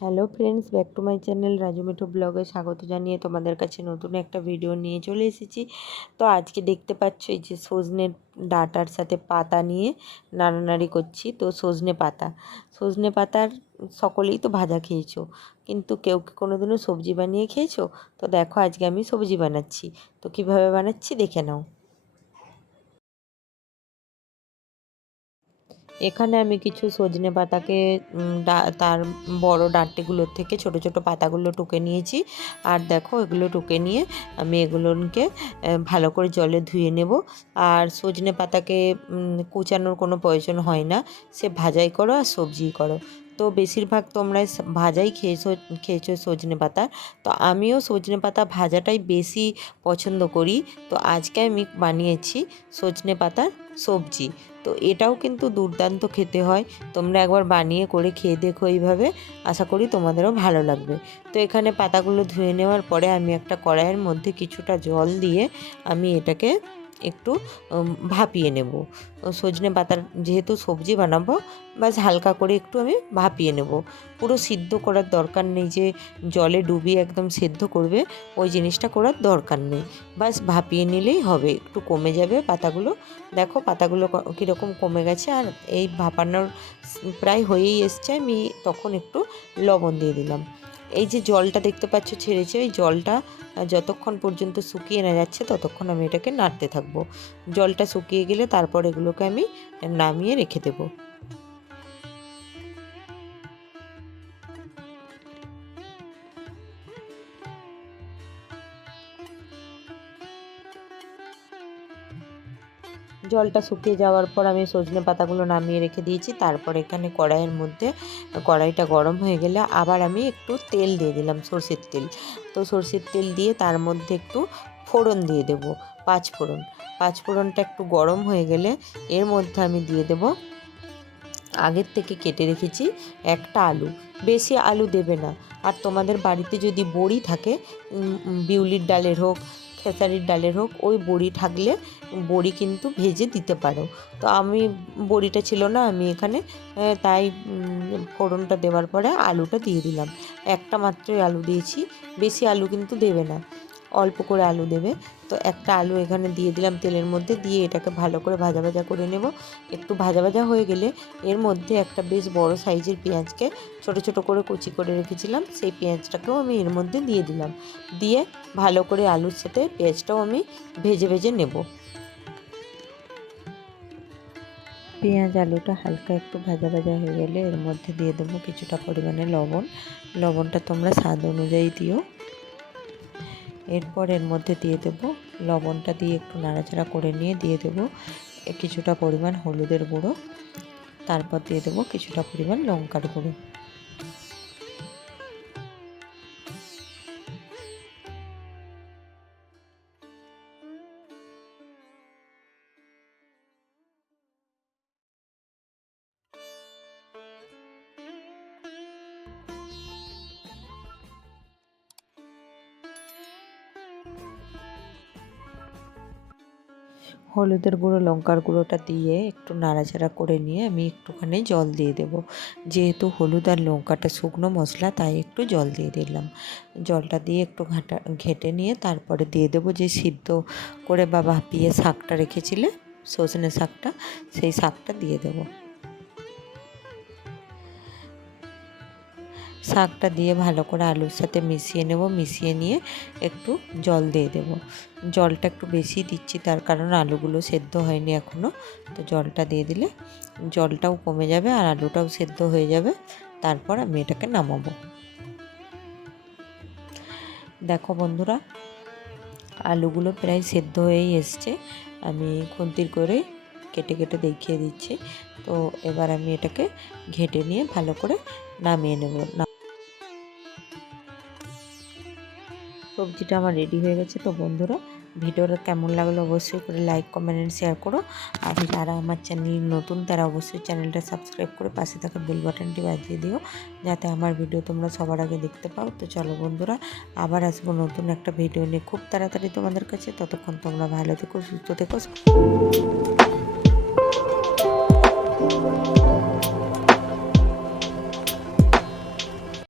Hello friends, back to my channel Raju Mithu ব্লগে স্বাগত জানিয়ে তোমাদের কাছে নতুন একটা ভিডিও নিয়ে চলে এসেছি। তো আজকে দেখতে পাচ্ছ এই যে সজনের ডাঁটার সাথে পাতা নিয়ে নাড়ানাড়ি করছি। তো সজনে পাতার সকলেই তো ভাজা খেয়েছো, কিন্তু কেউ কি কোনোদিনও সবজি বানিয়ে খেয়েছো? তো দেখো আজকে আমি সবজি বানাচ্ছি। তো কিভাবে বানাচ্ছি দেখে নাও। এখানে আমি কিছু সজনে পাতাকে তার বড় ডাঁটিগুলোর থেকে ছোট ছোট পাতাগুলো টুকে নিয়েছি। আর দেখো এগুলো টুকে নিয়ে আমি এগুলোকে ভালো করে জলে ধুয়ে নেব। আর সজনে পাতাকে কুচানোর কোনো প্রয়োজন হয় না, সে ভাজাই করো আর সবজিই করো। তো বেশিরভাগ তোমরা ভাজাই খেয়েছো সজনে পাতা। তো আমিও সজনে পাতা ভাজাটাই বেশি পছন্দ করি। তো আজকে আমি বানিয়েছি সজনে পাতার সবজি। তো এটাও কিন্তু দুর্দান্ত খেতে হয়। তোমরা একবার বানিয়ে করে খেয়ে দেখো এইভাবে, আশা করি তোমাদেরও ভালো লাগবে। তো এখানে পাতাগুলো ধুয়ে নেওয়ার পরে আমি একটা কড়াইয়ের মধ্যে কিছুটা জল দিয়ে আমি এটাকে একটু ভাপিয়ে নেব। সজনে পাতার যেহেতু সবজি বানাবো, বাস হালকা করে একটু আমি ভাপিয়ে নেব। পুরো সিদ্ধ করার দরকার নেই যে জলে ডুবিয়ে একদম সেদ্ধ করবে, ওই জিনিসটা করার দরকার নেই। বাস ভাপিয়ে নিলেই হবে, একটু কমে যাবে পাতাগুলো। দেখো পাতাগুলো কীরকম কমে গেছে, আর এই ভাপানোর প্রায় হয়েই এসছে। আমি তখন একটু লবণ দিয়ে দিলাম। এই যে জলটা দেখতে পাচ্ছ ছেড়েছে, ওই জলটা যতক্ষণ পর্যন্ত শুকিয়ে না যাচ্ছে ততক্ষণ আমি এটাকে নাড়তে থাকবো। জলটা শুকিয়ে গেলে তারপর এগুলোকে আমি নামিয়ে রেখে দেবো। জলটা শুকিয়ে যাওয়ার পর আমি সজনে পাতাগুলো নামিয়ে রেখে দিয়েছি। তারপর এখানে কড়াইয়ের মধ্যে, কড়াইটা গরম হয়ে গেলে আবার আমি একটু তেল দিয়ে দিলাম, সরষের তেল। তো সরষের তেল দিয়ে তার মধ্যে একটু ফোড়ন দিয়ে দেবো, পাঁচফোড়নটা একটু গরম হয়ে গেলে এর মধ্যে আমি দিয়ে দেবো আগের থেকে কেটে রেখেছি একটা আলু। বেশি আলু দেবে না। আর তোমাদের বাড়িতে যদি বড়ি থাকে, বিউলির ডালের হোক, খেসারির ডালের হোক, ওই বড়ি থাকলে বড়ি কিন্তু ভেজে দিতে পারো। তো আমি বড়িটা ছিল না, আমি এখানে তাই ফোড়নটা দেওয়ার পরে আলুটা দিয়ে দিলাম। একটা মাত্রই আলু দিয়েছি, বেশি আলু কিন্তু দেবে না, অল্প করে আলু দেবে। তো একটা আলু এখানে দিয়ে দিলাম তেলের মধ্যে, দিয়ে এটাকে ভালো করে ভাজা ভাজা করে নেব। একটু ভাজা ভাজা হয়ে গেলে এর মধ্যে একটা বেশ বড় সাইজের পেঁয়াজকে ছোট ছোট করে কুচি করে রেখেছিলাম, সেই পেঁয়াজটাকেও আমি এর মধ্যে দিয়ে দিলাম। দিয়ে ভালো করে আলুর সাথে পেঁয়াজটাও আমি ভেজে ভেজে নেব। পেঁয়াজ আলুটা হালকা একটু ভাজা ভাজা হয়ে গেলে এর মধ্যে দিয়ে দেবো কিছুটা পরিমাণে লবণ। লবণটা তোমরা স্বাদ অনুযায়ী দিও। এরপর এর মধ্যে দিয়ে দেবো, লবণটা দিয়ে একটু নাড়াচাড়া করে নিয়ে দিয়ে দেবো কিছুটা পরিমাণ হলুদের গুঁড়ো। তারপর দিয়ে দেবো কিছুটা পরিমাণ লঙ্কার গুঁড়ো। হলুদের গুঁড়ো লঙ্কার গুঁড়োটা দিয়ে একটু নাড়াচাড়া করে নিয়ে আমি একটুখানি জল দিয়ে দেব। যেহেতু হলুদ আর লঙ্কাটা শুকনো মশলা, তাই একটু জল দিয়ে দিলাম। জলটা দিয়ে একটু ঘেঁটে নিয়ে তারপরে দিয়ে দেবো যে সিদ্ধ করে বা ভাপিয়ে শাকটা রেখেছিলে, সজনে শাকটা, সেই শাকটা দিয়ে দেবো। শাকটা দিয়ে ভালো করে আলুর সাথে মিশিয়ে নেব। মিশিয়ে নিয়ে একটু জল দিয়ে দেব। জলটা একটু বেশি দিচ্ছি, তার কারণ আলুগুলো সেদ্ধ হয়নি এখনও। তো জলটা দিয়ে দিলে জলটাও কমে যাবে আর আলুটাও সেদ্ধ হয়ে যাবে। তারপর আমি এটাকে নামাবো। দেখো বন্ধুরা, আলুগুলো প্রায় সেদ্ধ হয়েই এসছে। আমি খুন্তির করে কেটে কেটে দেখিয়ে দিচ্ছি। তো এবার আমি এটাকে ঘেঁটে নিয়ে ভালো করে নামিয়ে নেব। সবজিটা আমার রেডি হয়ে গেছে। তো বন্ধুরা, ভিডিওটা কেমন লাগলো অবশ্যই করে লাইক, কমেন্ট এন্ড শেয়ার করো। আর যারা আমার চ্যানেল নতুন তারা অবশ্যই চ্যানেলটা সাবস্ক্রাইব করে পাশে থাকা বেল বাটনটি বাজিয়ে দিও, যাতে আমার ভিডিও তোমরা সবার আগে দেখতে পাও। তো চলো বন্ধুরা, আবার আসবো নতুন একটা ভিডিও নিয়ে খুব তাড়াতাড়ি তোমাদের কাছে। ততক্ষণ তোমরা ভালো থেকো, সুস্থ থেকো।